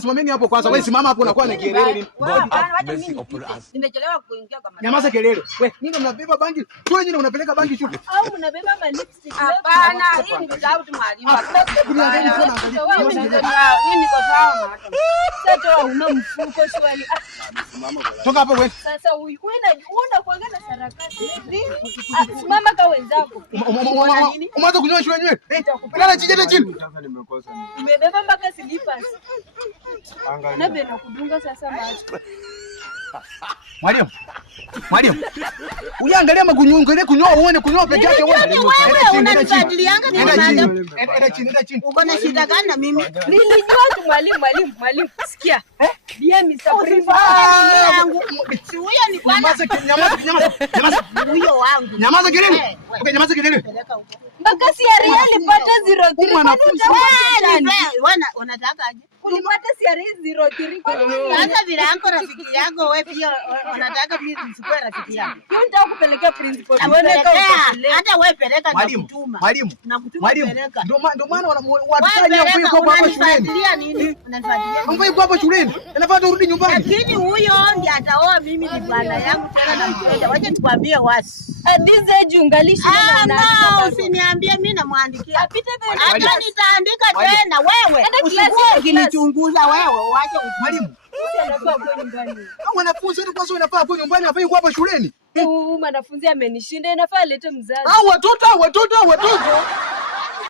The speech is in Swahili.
Simameni hapo kwanza. Wewe simama hapo unakuwa na kielele nini? Nimechelewa kuingia kama. Nyamaza kelele. Wewe nini mnabeba bangi? Wewe nyinyi unapeleka bangi shule? Au mnabeba ma lipstick? Hapana, hii ni sauti mwalimu. Mimi niko sawa hata. Sasa una mfuko swali. Toka hapo wewe. Sasa huyu unakuanga na sarakasi. Simama kwa wenzako. Umeanza kunywa shule wenyewe? Lala chini. Umebeba mpaka slippers. Na bena kudunga sasa macho. Mwalimu. Uliangalia magunyungu ile kunyoa uone kunyoa peke yake wewe. Unanibadilianga ni maana. Enda chini. Uko na shida gani na mimi? Nilijua tu mwalimu. Sikia. Dia Mr. Prince yangu. Si huyo ni bwana. Nyamaza. Huyo wangu. Nyamaza kelele. Okay, nyamaza kelele. Mpaka si Ariel pata 03. Mwanafunzi. Wewe unataka aje? Ulipata si Ariel 03. Hata vile yako rafiki yako wewe pia unataka mimi nisikue rafiki yako. Hiyo nitaka kupelekea principal. Hata wewe peleka na kutuma. Mwalimu. Peleka. Ndio maana watufanya mvue kwa hapa shuleni. Unanifuatilia? Mvue kwa hapa shuleni. Inafaa turudi nyumbani. Lakini huyo ndiye ataoa mimi ni bwana yangu tena na mtoto. Wacha nikwambie wasi. Adize jungalishi na usiniambie mimi namwandikia. Hata nitaandika tena wewe. Usikuwe ukinichunguza wewe. Waache mwalimu. Anafaa kwa nyumbani. Wanafunzi wetu kwanza wanafaa kwa nyumbani hafai kwa hapa shuleni. Mwanafunzi amenishinda inafaa alete mzazi. Watoto.